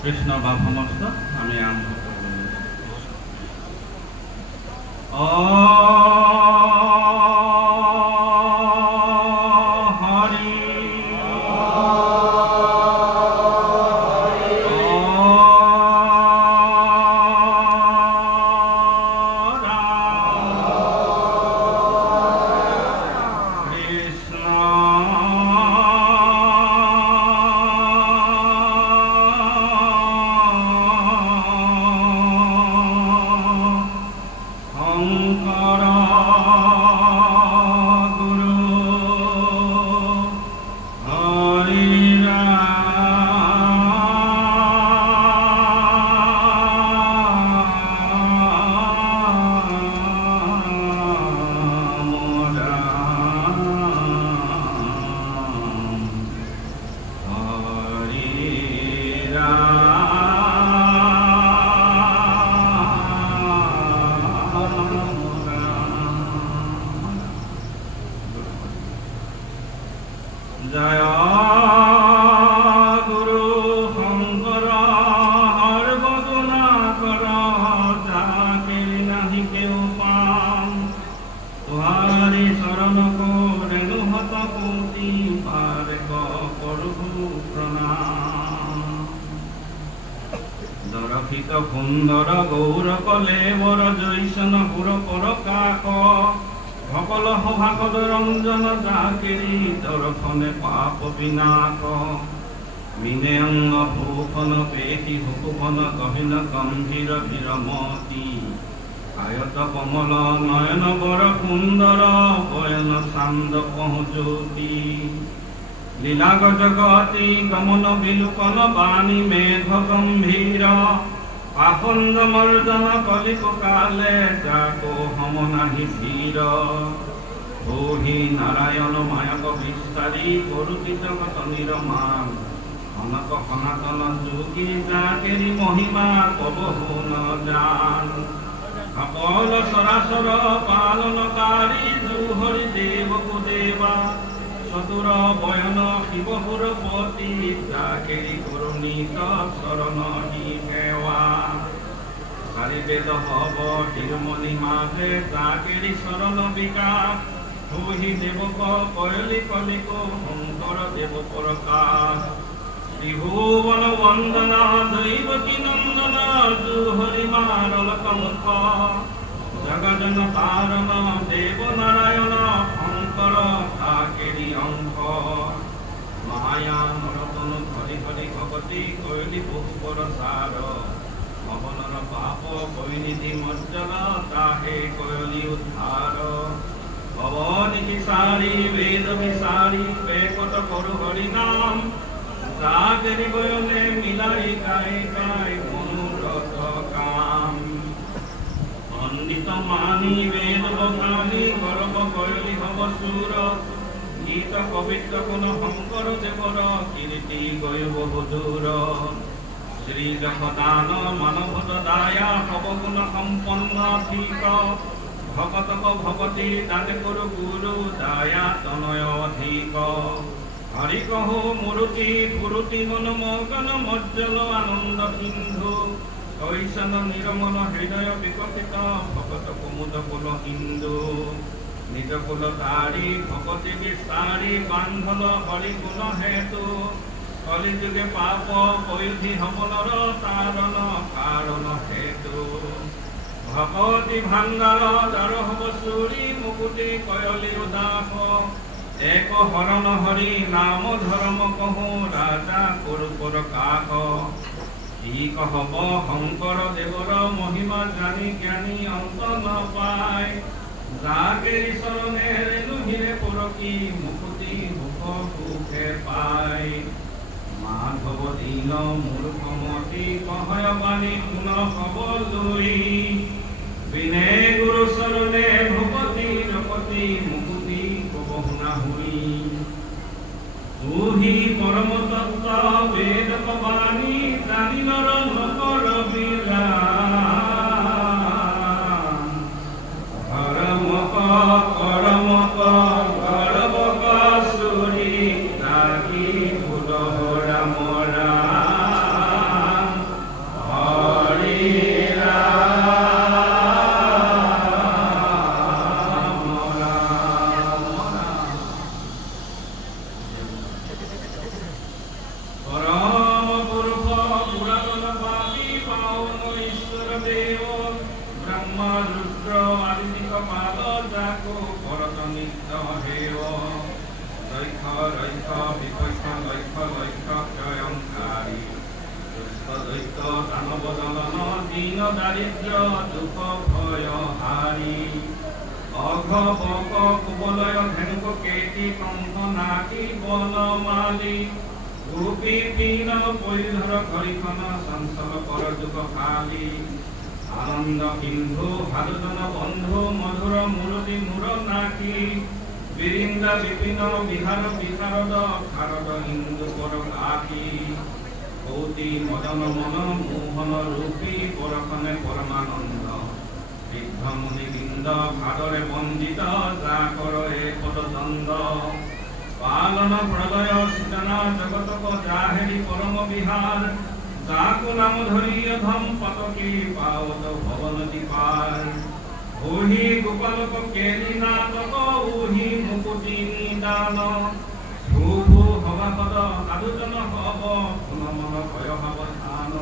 কৃষ্ণ বা সমস্ত আমি আৰম্ভ কৰিবলৈ জয় গুৰু শঙ্কৰ সৰ্বগুণা কৰ যাকে নাহি কেউ পাম তোহারি শরণ রেণু হত কোটি পার করু প্রণাম দরখিত সুন্দর গৌর কলে বর জৈসন পুর পর কাক সকল সভাসদ ৰঞ্জন যাকেৰি দৰ্শনে পাপ বিনাশ মিনে অঙ্গ ভূষণ পেশী হুকুভন গহীন গম্ভীৰ ভীৰমতী আয়ত কমল নয়ন বৰ সুন্দৰ বয়ন চান্দ পহুজ্যোতি লীলাগ জগতি গমন বিলোকন বাণী মেঘ গম্ভীৰ পাখণ্ড মৰ্দন কলিকালে যাকো সম নাহি ধীৰ ভূহি নাৰায়ণ মায়ক বিস্তাৰী কৰুতি জগত নিৰমান অনক সনাতন যোগী যাকেৰি মহিমা কবহু ন জান সকল চৰাচৰ পালনকাৰী জুহৰি দেৱকো দেৱা চতুৰ বয়ন শিৱসুৰপতি যাকেৰি কৰুণিত চৰণ দি সেৱা চাৰি বেদ হব শিৰোমণি মাঝে যাকেৰি চৰণ বিকাশ তুহি দেৱক কয়লি কলিক শংকৰ দেৱ প্ৰকাশ ত্ৰিভুৱন বন্দনা দৈৱকী নন্দন জুহৰি মাৰলক মুখ জগজন তাৰণ দেৱ নাৰায়ণ শংকৰ তাকেৰি অংশ মায়া নৰতন হৰি হৰি ভগতি কয়লি বহুপৰ সাৰ ভৱনৰ পাপ কৈনিধি মজ্জল তাহে কয়লি উদ্ধাৰ ভৱনি বিচাৰি বেদ বিচাৰি বেকট কৰু হৰি নাম যাকেৰি বয়নে মিলাই গাই গাই মনোৰথ কাম পণ্ডিত মানি বেদ বখানি গৰ্ব কয়লি হব চুৰ গীত কবিত্ব গুণ শংকৰ দেৱৰ কীৰ্তি গৈ বহু দূৰ শ্ৰী জগদান মানৱত দায়া হব গুণ সম্পন্ন ঠিক ভকতক ভগতি দান কৰো গুৰু দায়া তনয় অধিক হৰি কহো মুৰুতি ফুৰুতি মন মগন মজ্জল আনন্দ সিন্ধু কৈশন নিৰমল হৃদয় বিকশিত ভকত কুমুদ কুল হিন্দু নিজ কুল তাৰি ভকতি বিস্তাৰি বান্ধল হৰি গুণ হেতু কলি যুগে পাপ কৈধি সমলৰ তাৰণ কাৰণ হেতু ভকতি ভাণ্ডাৰ দ্বাৰ হব চুৰি মুকুতি কয়লি উদাস এক হৰণ হৰি নাম ধৰ্ম কহো ৰাজা কৰু প্ৰকাশ কি কহব শংকৰ দেৱৰ মহিমা জানি জ্ঞানী অন্ত নাপায় যাকেৰি চৰণে ৰেণুহিৰে পৰকি মুকুতি মুখ সুখে পায় মাধৱ দীন মূৰ্খ মতি কহয় বাণী শুন হব লৈ বিনে গুৰু চৰণে ভগতি জগতি মুকুতি কব শুনা শুনি তুহি পৰম তত্ত্ব বেদ বাণী জানি নৰ নকৰ বিৰাম ধৰ্মক কৰমক গৰ্বক চুৰি তাকি ভূত ৰাম ৰাম বিপক্ষ লক্ষ্য লক্ষ্য ক্ষয়ংকাৰী দুষ্ট দৈত্য দানৱ দলন দীন দাৰিদ্ৰ দুখ ভয় হাৰি অঘ বক কুবলয় ধেনুক কেতি কংস নাকি বনমালী গোপী পীন পৰিধৰ ঘৰিখন চঞ্চল কৰ যুগ কালী আনন্দ সিন্ধু ভালুজন বন্ধু মধুৰ মূৰতি মূৰ নাকি বিৰিন্দা বিপিন বিহাৰ বিশাৰদ ভাৰত হিন্দু কৰ আকি কৌতি মদন মন মোহন ৰূপী পৰখনে পৰমানন্দ বৃদ্ধ মুনি বৃন্দ ভাদৰে বন্দিত যা কৰ এ পদদণ্ড পালন প্ৰলয় সৃজন জগতক যাহেৰি পৰম বিহাৰ যাকো নাম ধৰি অধম পতকি পাৱত ভৱনদী পাৰ ওহি গোপালক কেলি নাটক ওহি মুকুতি নিদান ভূ ভূ সভাপদ সাধুজন হব পুনমন ভয় সাৱধান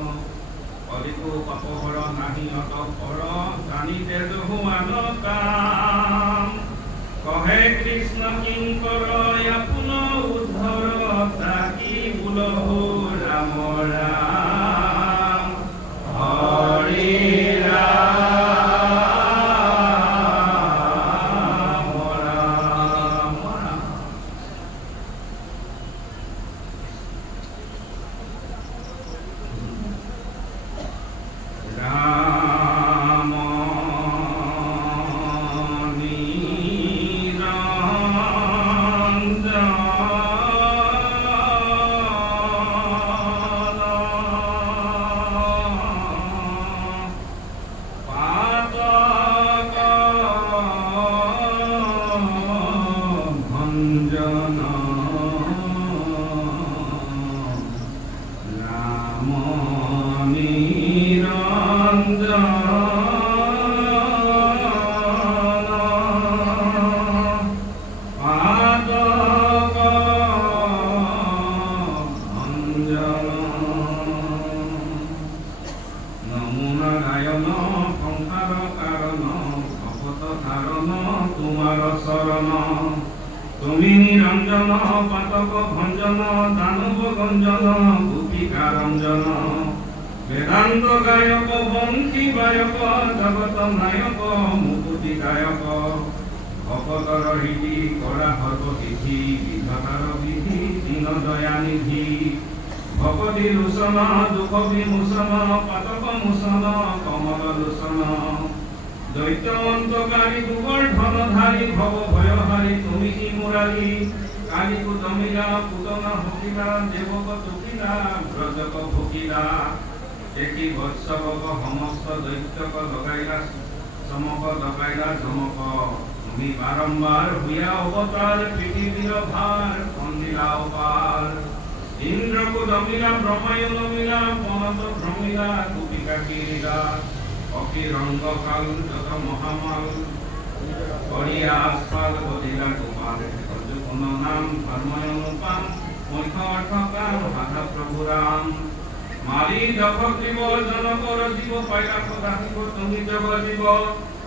কলিকো পাপহৰ নাহি অত পৰ জানি তেজ হুৱান কাম কহে কৃষ্ণ কিংকৰ আপোন উদ্ধৰ তাকি বুলহু ৰাম ৰাম হৰি ৰাম ৰাম ৰাম ৰাম তুমি নিৰঞ্জন পাতক ভঞ্জন দানব গঞ্জন গোপিকা ৰঞ্জন বেদান্ত গায়ক বংশী বায়ক জগত নায়ক মুকুতি গায়ক ভকতৰ হৃদি কৰা সৰ্ববিধি বিধাতাৰ বিধি দীন দয়ানিধি ভকতি লোচন দুখ বিমোচন পাতক মোচন কমল লোচন দৈত্য অন্তকারী গোবর্ধনধারী ভব ভয়হারী তুমি কি মুরারি কালীকু দমিলা পুতনা হকিলা দেবক দুখিলা ব্রজক ভুকিলা দেখি বৎসবক সমস্ত দৈত্যক লগাইলা চমক লগাইলা ধমক তুমি বারম্বার হুয়া অবতার পৃথিবীর ভার কন্দিলা অপার ইন্দ্রকু দমিলা ব্রহ্মায়ু নমিলা পনত ভ্রমিলা কুপিকা কিরিলা অকিরঙ্গ কাল যত মহামাল করিয়া আসফাল বদিলা গোপাল অর্জুন নাম ধর্ময় অনুপাম মুখ্য অর্থ কাম হাধা প্রভু রাম মালি জগৎ জীব জনকর জীব পাইলা কথা তুমি জগ জীব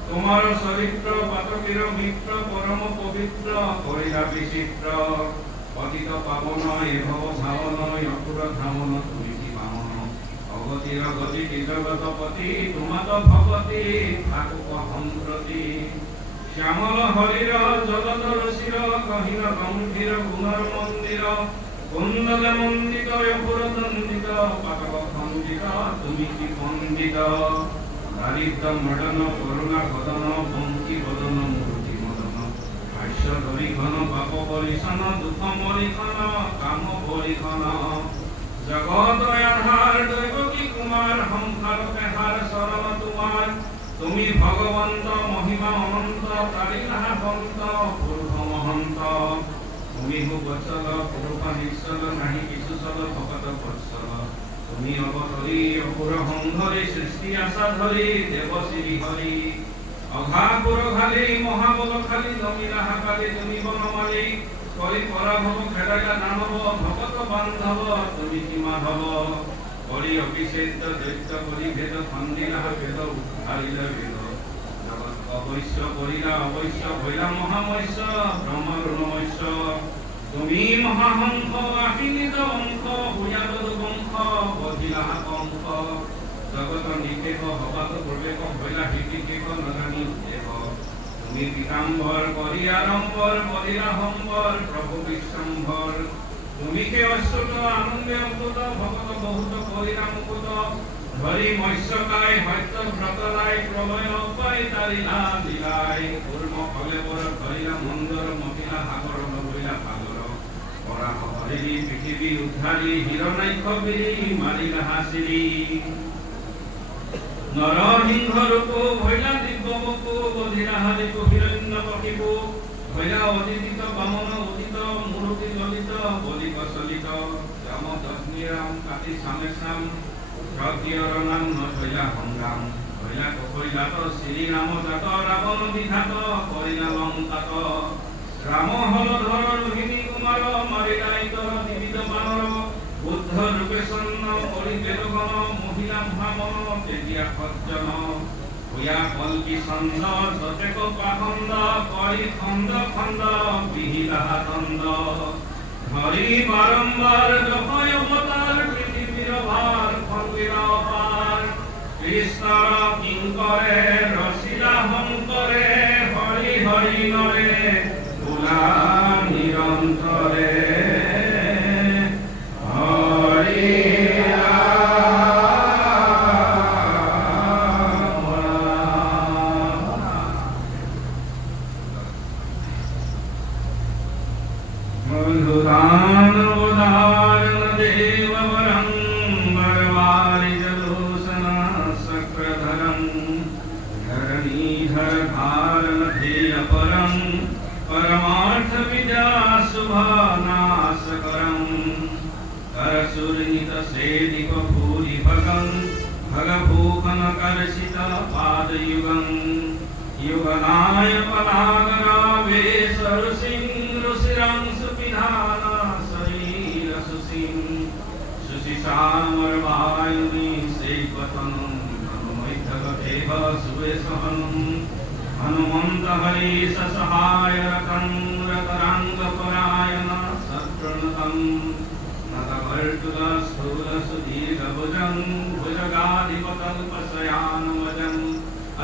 তোমার চরিত্র পাতকীর মিত্র পরম পবিত্র করিলা বিচিত্র পতিত পাবন এ ভব ভাবন অকুর ধামন তুমি কি বামন অগতির গতি জগতপতি তোমাত ভগতি থাকুক সম্প্রতি শ্যামল হরির জগত রসির কহিল গম্ভীর গুণর মন্দির কুণ্ডলে মন্দিত অপুর দণ্ডিত পাতক খণ্ডিত তুমি কি পণ্ডিত দারিদ্র মডন করুণা কদন বঙ্কি বদন মূর্তি মদন ভাষ্য ধরি ঘন পাপ পরিশন দুঃখ মরিখন কাম পরিখন জগত আধার দৈবকী কুমার সংসার পেহার শরণ তোমার তুমি ভগবন্ত মহিমা অনন্ত কালিনাহ বন্ত পুরুষ মহন্ত তুমি হো বৎসল পুরুষ নিশ্চল নাহি কিছু চল ভকত বৎসল তুমি অবতরী অপুর সংঘরে সৃষ্টি আশা ধরি দেব শ্রী হরি অঘাপুর খালি মহাবল খালি জমিলা হাকালি তুমি বনমালী কলি পরাভব খেলাইলা দানব ভকত বান্ধব তুমি কি মাধব কলি অভিষেদ্য দৈত্য কলি ভেদ খণ্ডিলা ভেদ উদ্ধারিলা ভেদ জগৎ অবশ্য করিলা অবশ্য হইলা মহামৈশ্য ব্রহ্মরুণমৈশ্য তুমি মহাহংস আহিনিত অংশ ভূয়াগত বংশ বধিলা কংস জগত নিকেশ হবাত প্রবেশ হইলা হিকেশ নজানি দেহ তুমি পীতাম্বর করি আড়ম্বর করিলা সম্বর প্রভু বিশ্বম্ভর তুমি কে অচ্যুত আনন্দে অকুত ভগত বহুত করিলা মুকুত ধরি মৎস্যকায় হত্য ব্রতলাই প্রলয় অপায় তারিলা দিলাই কূর্ম ফলে বর ধরিলা মন্দর মহিলা সাগর নবইলা সাগর পরা হরিণী পৃথিবী উদ্ধারি হিরণাক্ষ বীরি মারিলা হাসিরি নরসিংহ রূপ ভৈলা দিব্যবকু বধিরা হারিপু হিরণ্য পকিপু ভৈলা অদিতিত বামন উদিত মূর্তি ললিত বলি প্রচলিত রাম দশমী রাম কাতি সামেশাম প্রজ্ঞর নাম নথৈলা সংগ্রাম ভৈলা কৈলাত শ্রীরাম জাত রাবণ বিঘাত করিলা লঙ্কাত রাম হলধর রোহিণী কুমার মারিলা ইতর বিবিধ বানর বুদ্ধ রূপে সন্ন করি বেদগণ মহিলা মহামন তেজিয়া সজ্জন ভূয়া কল্কি ছন্দ সতেক পাখণ্ড কৰি খণ্ড খণ্ড বিহিলা দণ্ড ধৰি বাৰম্বাৰ জপয় অৱতাৰ পৃথিৱীৰ ভাৰ খণ্ডিৰ অপাৰ কৃষ্ণৰ কিংকৰে ৰচিলা শংকৰে হৰি হৰি নৰে বোলা নিৰন্তৰে परमार्थ विद्या शुभनाशकरं करसुरहित सेदिक भूरि भगं भगभूखन कर्षित पादयुगं युगनाय पलागरावेश ऋषिरं सुपिधान शरीर सुसिं सुशिशामरवायुनि सेवतनं हनुमैथगदेव सुवेशहनं हनुमंत हरि सहाय रतरंग परायण सत्प्रणतम नतभर्तुल स्थूल सुदीर्घ भुजं भुजगाधिपतल्पशयानवजं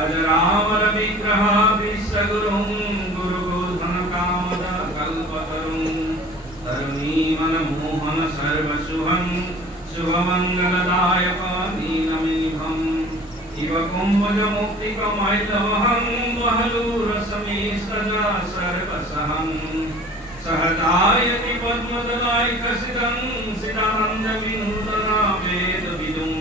अजरामर विग्रह विश्वगुरुं गुरुगोधनकामद कल्पतरुं तरुणीमन मोहन सर्वशुभं शुभमङ्गलदायक नीलमेघं इव कुम्भज मुक्तिकमैलवहं बहलूरसमीस्तजा सर्वसहं सहतायति पद्मदलायकसिदं सिदानन्दविनूतना वेदविदुं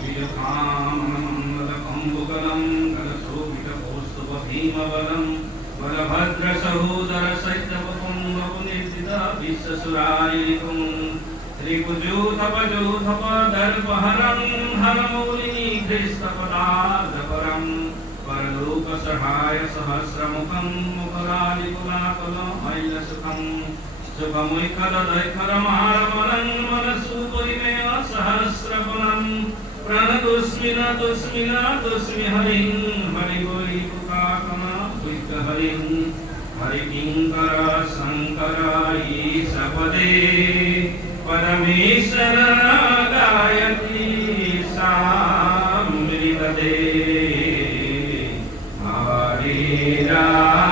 विजकामनमन्दकम्बुकलं कलशोभितकौस्तुभभीमबलं बलभद्रसहोदर सैत्यवपुङ्गपुनिर्जिता विश्वसुरायितुं त्रिभुजोथपजोथपदर्पहरं हरमौलिनी धृष्टपदार्धपरं परलोकसहाय सहस्रमुखं मुखरालिकुलाकुलमैलसुखं सुखमुखददैखरमारमलं मनसूपरिमेय सहस्रफलं प्रणतोऽस्मि नतोऽस्मि हरिं हरिगोरिपुकाकमविग्रहरिं हरिकिङ्कर शङ्कर ईशपदे परमेश्वर गायत्री सामृतदे हरे राम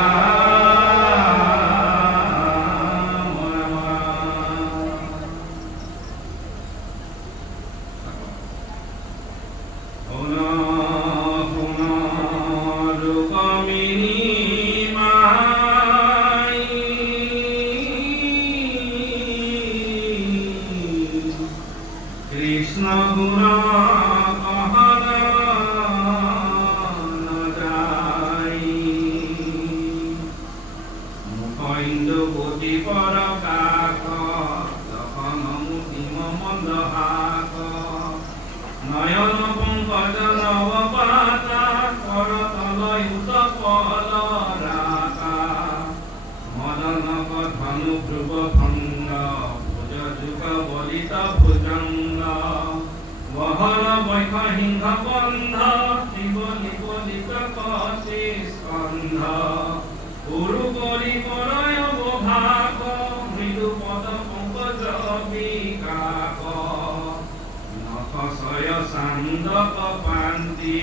कृष्ण गुना कहना न जाई मुखइंदु कोटि पर काक लखन मुतिम मंदहाक नयन पंकज नवपाता करतल युतपल राका मदन धनु ध्रुव भंग भुज जुग बलित भुजंग वहर वैखहिंग बंध त्रिबली बलित कति स्कंध गुरु करि परय भाग मृग রহস্য সান্দক পান্তি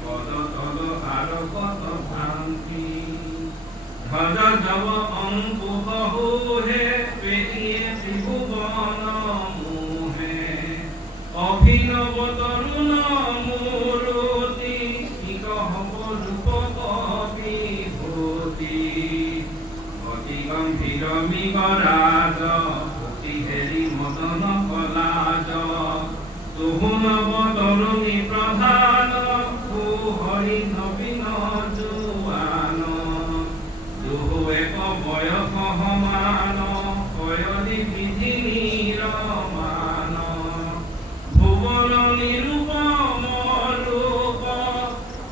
পদতল আর কত ভ্রান্তি ধ্বজ জব অঙ্কুত হে পেরিয়ে ত্রিভুবন মোহে অভিনব তরুণ মূরতি হব রূপক বিভূতি অতি গম্ভীর মৃগরাজ অতি হেরি মদন কলাজ তুহু নব তরুণী প্রধান হরি নবীন জুয়ান দুহু এক বয়স সমান কয়লি বিধি নিরমান ভুবন নিরূপম রূপ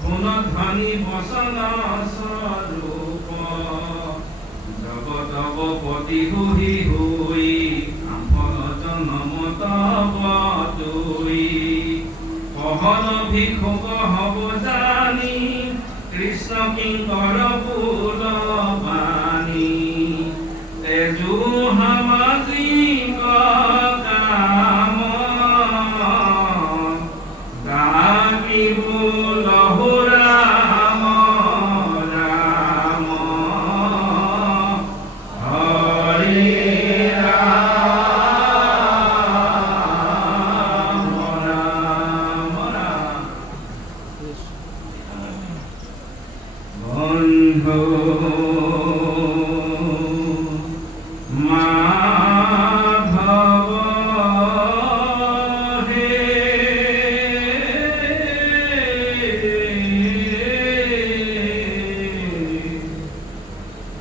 গুণধ্বনি বসন স্বরূপ জগতপতি হুই হুই আম্ফল জনম তব তুই পহল ভিক্ষুক হব জানি কৃষ্ণ কিঙ্কর পুল বাণী তেজু সামাজিক কাম গাকিব লহু রাম রাম হৰি রাম রাম রাম বন্ধু মাধব হে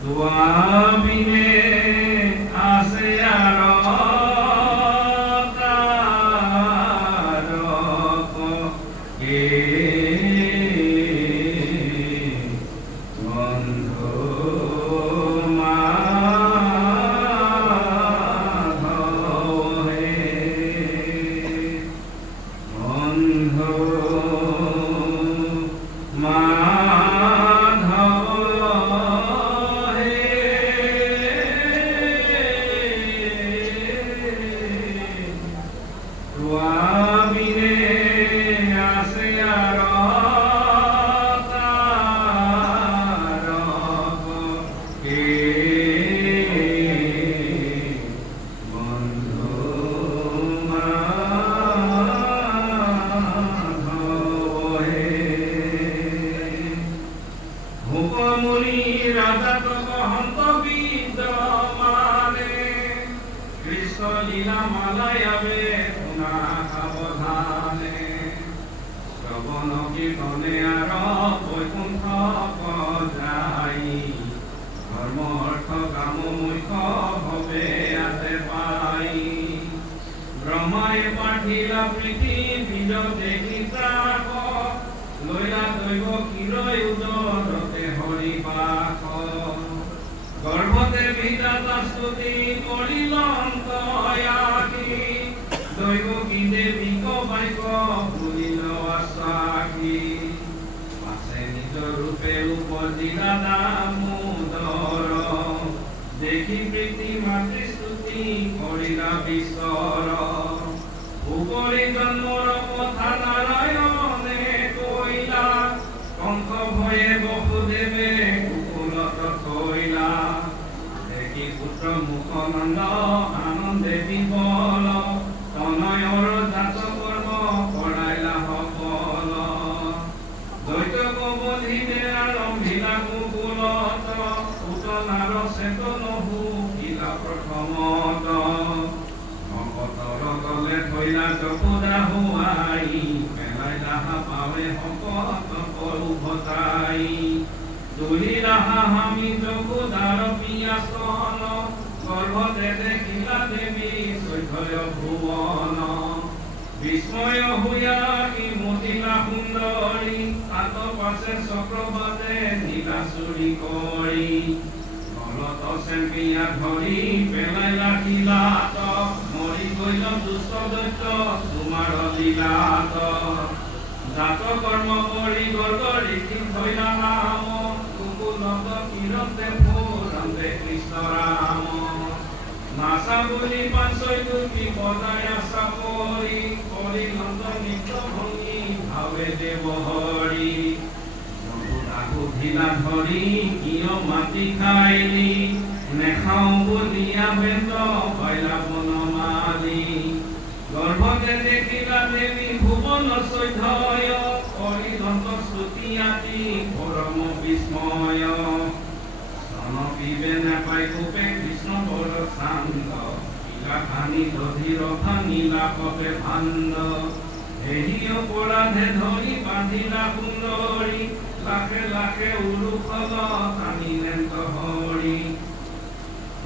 দুয়াবিনে আসে আর তারক কে বন্ধু মাধব হে বন্ধু মাধব হে দুয়াবিনে আসে আর তারক কে বন্ধু মাধব হে ভূপমুনি রাজা তব হন্ত বিদ্যমানে কৃষ্ণ লীলা মালায়াবে শুনা সাবধানে শ্রবণ কীর্তনে আর বৈকুণ্ঠ যাই ধর্ম অর্থ কাম মুখ্য হবে আতে পাই ব্রহ্মায় পাঠিলা পৃথিবী দেখি তাক লইলা দৈব ক্ষীরয় উদরতে হরি পাখ গর্ভতে বিধাতা স্তুতি করিল অন্তয়াকি দৈব কি দেবী বাইক ভুলিল আশাকি পাশে নিজ রূপে উপজিলা দামোদর দেখি প্রীতি মাতৃস্তুতি করিলা বিস্তর উপরি জন্মর কথা নারায়ণে কইলা কঙ্ক ভয়ে বহুদেবে কুকুলত কইলা দেখি পুত্র মুখ নন্দ আনন্দে বিবল তনয়ৰ জাত কৰ্ম কৰাইলা সকল দ্বৈত কবধিনে আৰম্ভিলা কুকুলত উতনাৰ চেতনহু কিলা প্ৰথমত ভকতৰ গলে থৈলা চকুদা হুৱাই পেলাইলা পাৱে শকত কৰু ভতাই তুলিলা হামি চকুদাৰ পিয়াসন গৰ্ভতে দেখিলা দেৱী চৈধয় ভুৱন বিস্ময় হুয়া কি মতিলা সুন্দৰী আত পাছে চক্ৰবাদে নীলা চুৰি কৰি গলত চেম্পিয়া ধৰি পেলাইলা কিলাত মৰি গইল দুষ্ট দৈত্য তোমাৰ লীলাত জাত কৰ্ম কৰি গৰ্গৰি থৈলা নাম কুকুলত কিৰতে ফুৰন্তে কৃষ্ণ ৰাম নাচা বুলি পাছৈ দুটি বজাই আছা পৰি কৰি নন্দ নিত্য ভংগী ভাৱে দেৱ হৰি ঢিলা ধৰি কিয় মাটি খাইলি নেখাওঁ বুলিয়া বেদ পাইলা বনমালি গৰ্ভতে দেখিলা দেৱী ভুৱন চৈধ্যয় কৰি দন্ত শ্ৰুতি আদি পৰম বিস্ময় পিবে নাপাই কোপে কৃষ্ণ বৰ চান্দ ইলা খানি দধিৰ ভাঙিলা কপে ভাণ্ড এহি অপৰাধে ধৰি বান্ধিলা সুন্দৰী লাখে লাখে উলুখল টানিলেন হৰি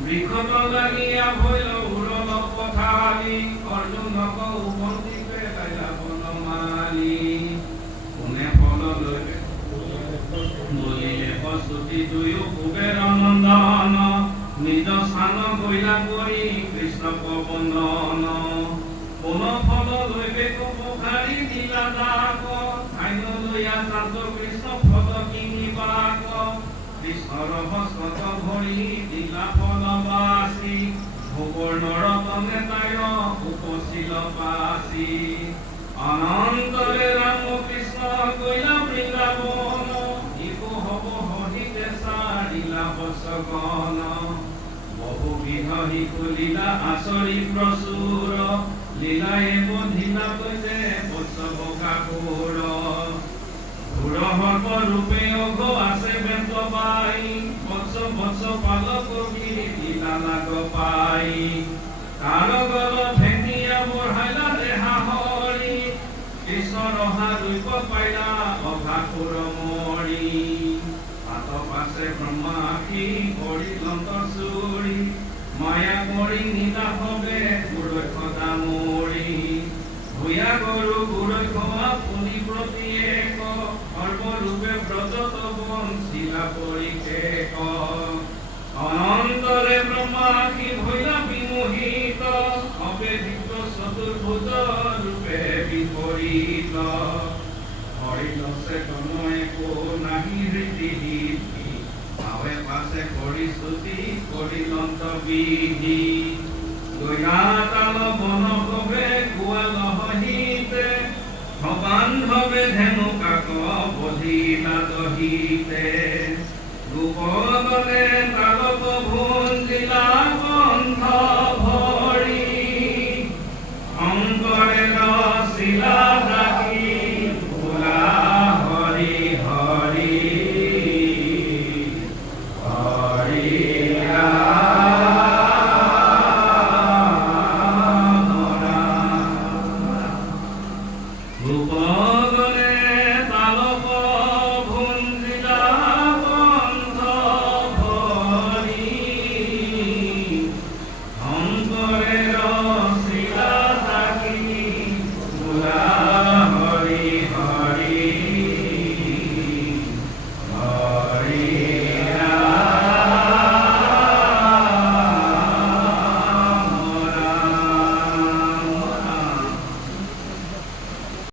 বৃক্ষত লাগিয়া ভৈল উৰল পথালি অৰ্জুনক উপন্তি পেলাইলা বনমালি কোনে ফল লৈ বলিলে প্ৰস্তুতি দুয়ো কুবেৰ নন্দন নিজ স্থান গৈলা কৰি কৃষ্ণক বন্দন কোন ফল লৈ বেক পখাৰি দিলা দাক ধান্য লৈয়া তাত কৃষ্ণ ফল কিনিবাক কৃষ্ণৰ হস্তত ভৰি দিলা ফল বাচি ভোগৰ নৰতনে তাই উপচিল পাচি অনন্তৰে ৰাম কৃষ্ণ গৈলা বৃন্দাবন বহুবিধ শিশুলীলা আচৰি প্ৰচুৰ লীলায়ে বধিলা কৈছে বৎসৱ কাপুৰ ঘোৰ ৰূপে অঘ আছে বেন্ত পাই বৎস বৎস পালক লীলা লাগ পাই তাৰ গল ভেটিয়া বঢ়াইলা দেহা হৰি কৃষ্ণ ৰহা ৰূপ পাইলা অঘাসুৰ মৰি পাছে ব্ৰহ্মাখি কৰি লন্ত চুৰি মায়া কৰি নীলা হবে গুৰক্ষ দামৰি ভূঞা গৰু গুৰক্ষ আপুনি প্ৰতি এক সৰ্বৰূপে ব্ৰজত বঞ্চিলা পৰিশেষ অনন্তৰে ব্ৰহ্মাখি ভৈলা বিমোহিত অবেদিত চতুৰ্ভুজ ৰূপে বিপৰীত হৰিলছে তনয় একো নাহি হৃদি আৱে পাছে কৰি স্তুতি কৰি লন্ত বিধি গৈনাতাল বন কবে গোৱাল হহিতে ভৱান ভৱে ধেনু কাক বধিলা দহিতে ৰূপগলে তালক ভুঞ্জিলা কণ্ঠ ভৰি শংকৰে ৰচিলা ৰাখি ভোলা হৰি হৰি ৰূপ